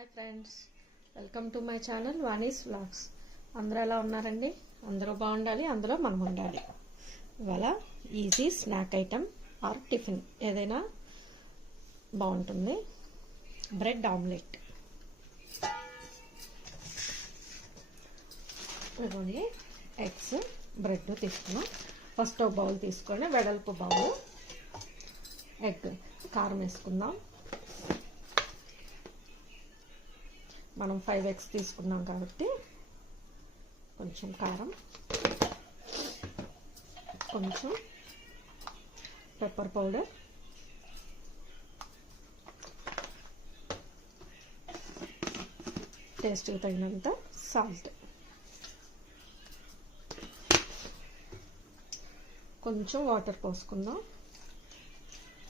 Hi friends, welcome to my channel Vani's vlogs. అందరూ ఎలా ఉన్నారండి? అందరూ బాగుండాలి, అందులో మనం ఉండాలి. ఇవాళ easy snack item are tiffin ఏదైనా బాగుంటుంది. Bread omelette. ఇదిగోండి, ఎగ్స్, బ్రెడ్ తీసుకున్నాం. ఫస్ట్ ఒక బౌల్ తీసుకొని వెడల్పు బౌల్ ఎగ్ కారం వేసుకుందాం. మనం 5 eggs తీసుకున్నాం కాబట్టి కొంచెం కారం, కొంచెం పెప్పర్ పౌడర్, టేస్ట్కి తగినంత సాల్ట్, కొంచెం వాటర్ పోసుకుందాం.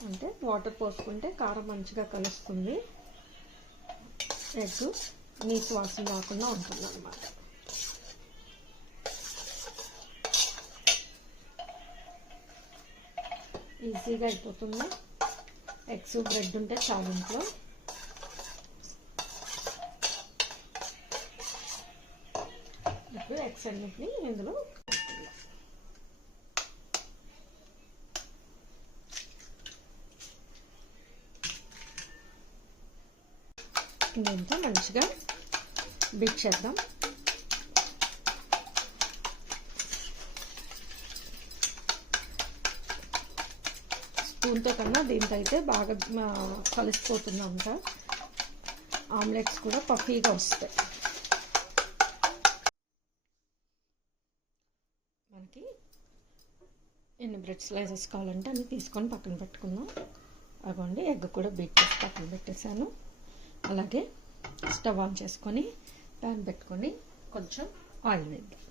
అంటే వాటర్ పోసుకుంటే కారం మంచిగా కలుస్తుంది, ఎగ్ నీసు వాసన రాకుండా ఉంటుంది అన్నమాట. ఈజీగా అయిపోతుంది. ఎగ్స్ బ్రెడ్ ఉంటే చాలు ఇంట్లో. ఇప్పుడు ఎగ్స్ అన్నిటిని ఇందులో దీంతో మంచిగా బీట్ చేద్దాం. స్పూన్తో కన్నా దీంతో అయితే బాగా కలిసిపోతుంది అంట. ఆమ్లెట్స్ కూడా పఫీగా వస్తాయి. మనకి ఎన్ని బ్రెడ్ స్లైసెస్ కావాలంటే అన్ని తీసుకొని పక్కన పెట్టుకుందాం. అవ్వండి, ఎగ్ కూడా బీట్ చేసి పక్కన పెట్టేశాను. అలాగే స్టవ్ ఆన్ చేసుకొని ప్యాన్ పెట్టుకొని కొంచెం ఆయిల్ వేద్దాం.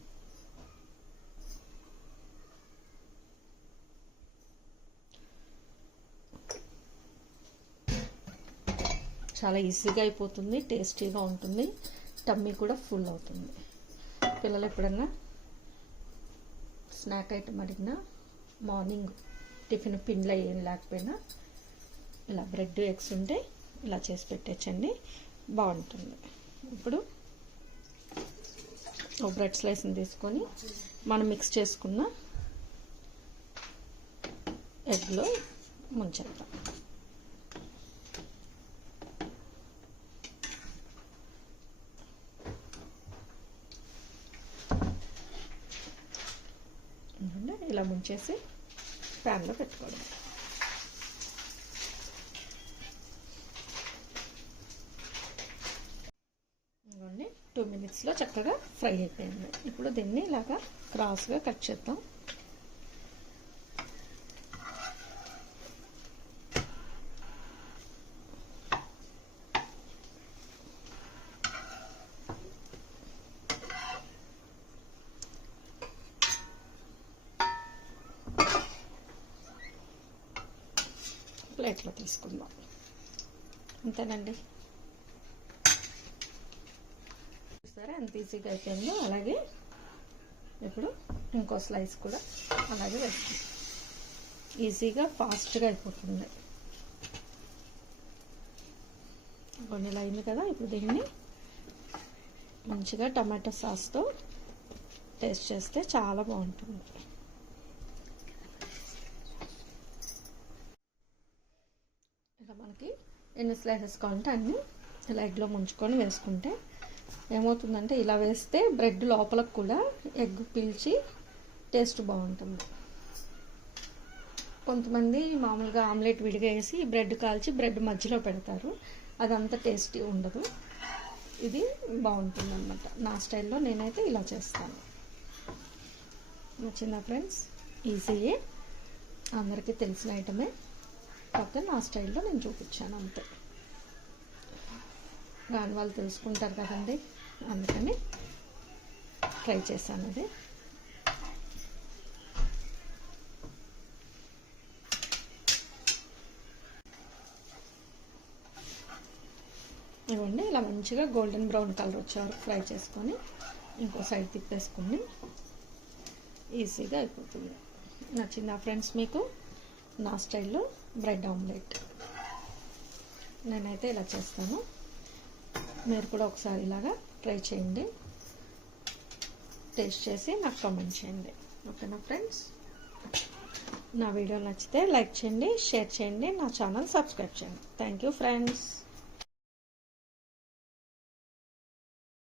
చాలా ఈజీగా అయిపోతుంది, టేస్టీగా ఉంటుంది, టమ్మీ కూడా ఫుల్ అవుతుంది. పిల్లలు ఎప్పుడన్నా స్నాక్ ఐటమ్ అడిగినా, మార్నింగ్ టిఫిన్ పిండిలో ఏం లేకపోయినా ఇలా బ్రెడ్ ఎగ్స్ ఉంటే ఇలా చేసి పెట్టచ్చండి, బాగుంటుంది. ఇప్పుడు ఒక బ్రెడ్ స్లైస్ని తీసుకొని మనం మిక్స్ చేసుకున్న ఎగ్లో ముంచేద్దాం. ఇలా ముంచేసి ప్యాన్లో పెట్టుకోవడం. ఇవ్వండి, 2 minutesలో చక్కగా ఫ్రై అయిపోయింది. ఇప్పుడు దీన్ని ఇలాగా క్రాస్గా కట్ చేద్దాం. ప్లేట్లో తీసుకుందాం. అంతేనండి, సరే ఎంత ఈజీగా అయిపోయిందో. అలాగే ఇప్పుడు ఇంకో స్లైస్ కూడా అలాగే వేస్తాం. ఈజీగా ఫాస్ట్గా అయిపోతుంది. కొన్ని ఇలా అయింది కదా. ఇప్పుడు దీన్ని మంచిగా టమాటో సాస్తో టేస్ట్ చేస్తే చాలా బాగుంటుంది. ఇక మనకి ఎన్ని స్లైసెస్ కావాలంటే అన్నీ ఇలా ఎగ్లో ముంచుకొని వేసుకుంటే ఏమవుతుందంటే, ఇలా వేస్తే బ్రెడ్ లోపలకు కూడా ఎగ్ పీల్చి టేస్ట్ బాగుంటుంది. కొంతమంది మామూలుగా ఆమ్లెట్ విడిగా వేసి బ్రెడ్ కాల్చి బ్రెడ్ మధ్యలో పెడతారు, అదంతా టేస్టీ ఉండదు. ఇది బాగుంటుంది అన్నమాట. నా స్టైల్లో నేనైతే ఇలా చేస్తాను. నచ్చిందా ఫ్రెండ్స్? ఈజీయే, అందరికీ తెలిసిన ఐటమే, కాకపోతే నా స్టైల్లో నేను చూపించాను అంతే. దాని వాళ్ళు తెలుసుకుంటారు కదండి, అందుకని ట్రై చేశాను అది. ఇవ్వండి, ఇలా మంచిగా గోల్డెన్ బ్రౌన్ కలర్ వచ్చే వరకు ఫ్రై చేసుకొని ఇంకో సైడ్ తిప్పేసుకొని ఈజీగా అయిపోతుంది. నచ్చిందా ఫ్రెండ్స్ మీకు? నా స్టైల్లో బ్రెడ్ ఆమ్లెట్ నేనైతే ఇలా చేస్తాను. మీరు కూడా ఒకసారి ఇలాగా ట్రై చేయండి, టేస్ట్ చేసి నాకు కామెంట్ చేయండి. ఓకేనా ఫ్రెండ్స్? నా వీడియో నచ్చితే లైక్ చేయండి, షేర్ చేయండి, నా ఛానల్ సబ్స్క్రైబ్ చేయండి. Thank you friends.